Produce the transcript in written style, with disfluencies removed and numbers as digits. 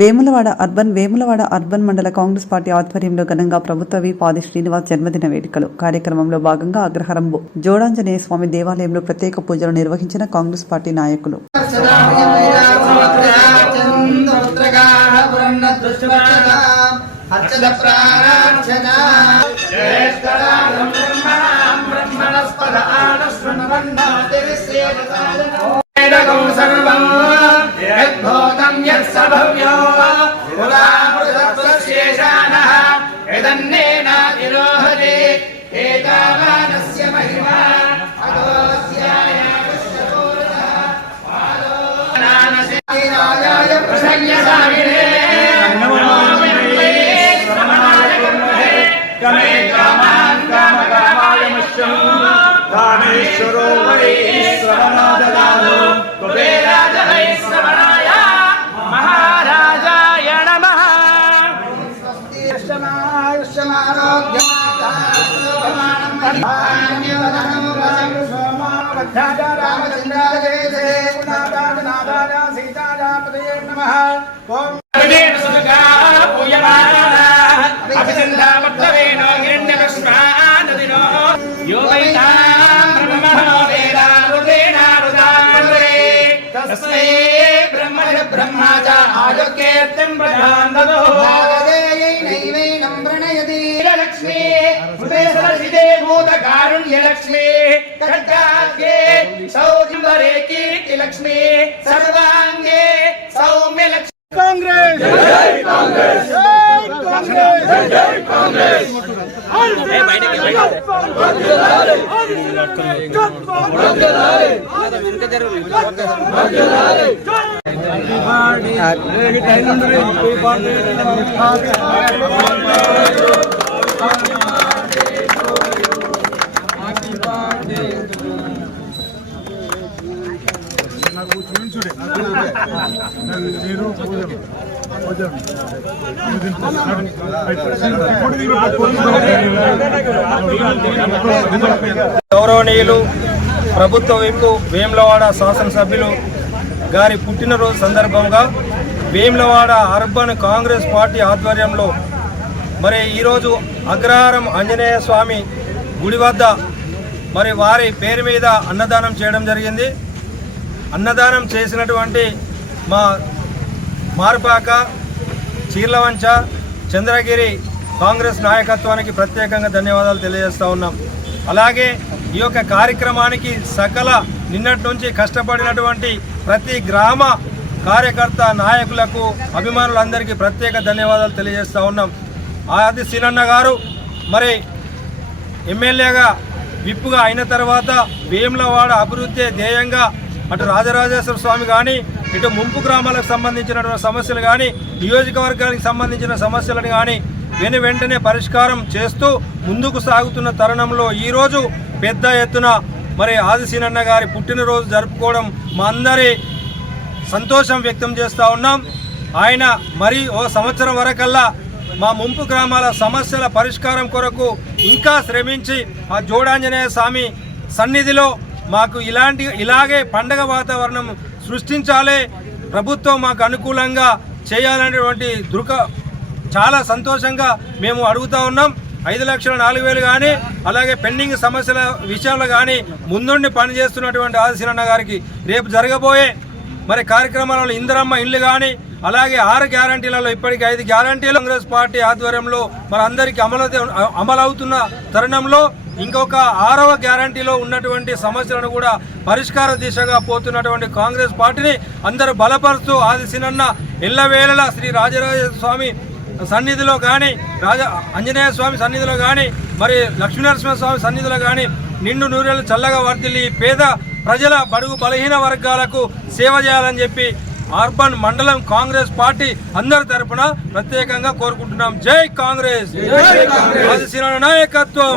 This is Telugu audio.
వేములవాడ అర్బన్ మండల కాంగ్రెస్ పార్టీ ఆధ్వర్యంలో ఘనంగా ప్రభుత్వ విప్ ఆది శ్రీనివాస్ జన్మదిన వేడుకలు. కార్యక్రమంలో భాగంగా అగ్రహారం జోడాంజనేయ స్వామి దేవాలయంలో ప్రత్యేక పూజలు నిర్వహించిన కాంగ్రెస్ పార్టీ నాయకులు. కామేశ్వరో వై శ్రవణాదనాదో కుబేరాజై శ్రవణాయ మహారాజాయ నమః. లక్ష్మీ ఖడ్గాగ్రే సౌందర్యే కీర్తిలక్ష్మీ సర్వాంగే సౌమ్య లక్ష్మీ. కాంగ్రెస్ జై కాంగ్రెస్ జై కాంగ్రెస్. గౌరవనీయులు ప్రభుత్వ విప్ వేములవాడ శాసనసభ్యులు గారి పుట్టినరోజు సందర్భంగా వేములవాడ అర్బన్ కాంగ్రెస్ పార్టీ ఆధ్వర్యంలో మరి ఈరోజు అగ్రహారం ఆంజనేయ స్వామి గుడి వద్ద మరి వారి పేరు మీద అన్నదానం చేయడం జరిగింది. అన్నదానం చేసినటువంటి మా మార్పాక, చీర్లవంచ, చంద్రగిరి కాంగ్రెస్ నాయకత్వానికి ప్రత్యేకంగా ధన్యవాదాలు తెలియజేస్తూ ఉన్నాం. అలాగే ఈ యొక్క కార్యక్రమానికి సకల నిన్నటి నుంచి కష్టపడినటువంటి ప్రతి గ్రామ కార్యకర్త నాయకులకు, అభిమానులందరికీ ప్రత్యేక ధన్యవాదాలు తెలియజేస్తూ ఉన్నాం. ఆది సీనన్న గారు మరి ఎమ్మెల్యేగా విప్పుగా అయిన తర్వాత వేములవాడ అభివృద్ధి ధ్యేయంగా అటు రాజరాజేశ్వర స్వామి కానీ, ఇటు ముంపు గ్రామాలకు సంబంధించినటువంటి సమస్యలు కానీ, నియోజకవర్గానికి సంబంధించిన సమస్యలను కానీ వెంటనే పరిష్కారం చేస్తూ ముందుకు సాగుతున్న తరుణంలో ఈరోజు పెద్ద ఎత్తున మరి ఆది సీనన్న గారి పుట్టినరోజు జరుపుకోవడం మా అందరి సంతోషం వ్యక్తం చేస్తూ ఉన్నాం. ఆయన మరి ఓ సంవత్సరం వరకల్లా మా ముంపు గ్రామాల సమస్యల పరిష్కారం కొరకు ఇంకా శ్రమించి ఆ జోడాంజనేయ స్వామి సన్నిధిలో మాకు ఇలాగే పండగ వాతావరణం సృష్టించాలి, ప్రభుత్వం మాకు అనుకూలంగా చేయాలనేటువంటి చాలా సంతోషంగా మేము అడుగుతూ ఉన్నాం. 5,04,000 కానీ, అలాగే పెండింగ్ సమస్యల విషయంలో కానీ ముందుండి పనిచేస్తున్నటువంటి ఆది సీనన్న గారికి రేపు జరగబోయే మరి కార్యక్రమాలలో ఇందిరమ్మ ఇల్లు కానీ, అలాగే 6 గ్యారంటీలలో ఇప్పటికీ 5 గ్యారంటీలు కాంగ్రెస్ పార్టీ ఆధ్వర్యంలో మరి అందరికీ అమలవుతున్న తరుణంలో ఇంకొక 6వ గ్యారంటీలో ఉన్నటువంటి సమస్యలను కూడా పరిష్కార దిశగా పోతున్నటువంటి కాంగ్రెస్ పార్టీని అందరూ బలపరుస్తూ ఆది సీనన్న ఎల్లవేళలా శ్రీ రాజరాజేశ్వర స్వామి సన్నిధిలో కానీ, ఆంజనేయ స్వామి సన్నిధిలో కానీ, మరి లక్ష్మీనరసింహ స్వామి సన్నిధిలో కానీ నిండు నూరేళ్ళు చల్లగా వర్ధిల్లి పేద ప్రజల బడుగు బలహీన వర్గాలకు సేవ చేయాలని చెప్పి అర్బన్ మండలం కాంగ్రెస్ పార్టీ అందరి తరపున ప్రత్యేకంగా కోరుకుంటున్నాం. జై కాంగ్రెస్, ఆది సీనన్న నాయకత్వం.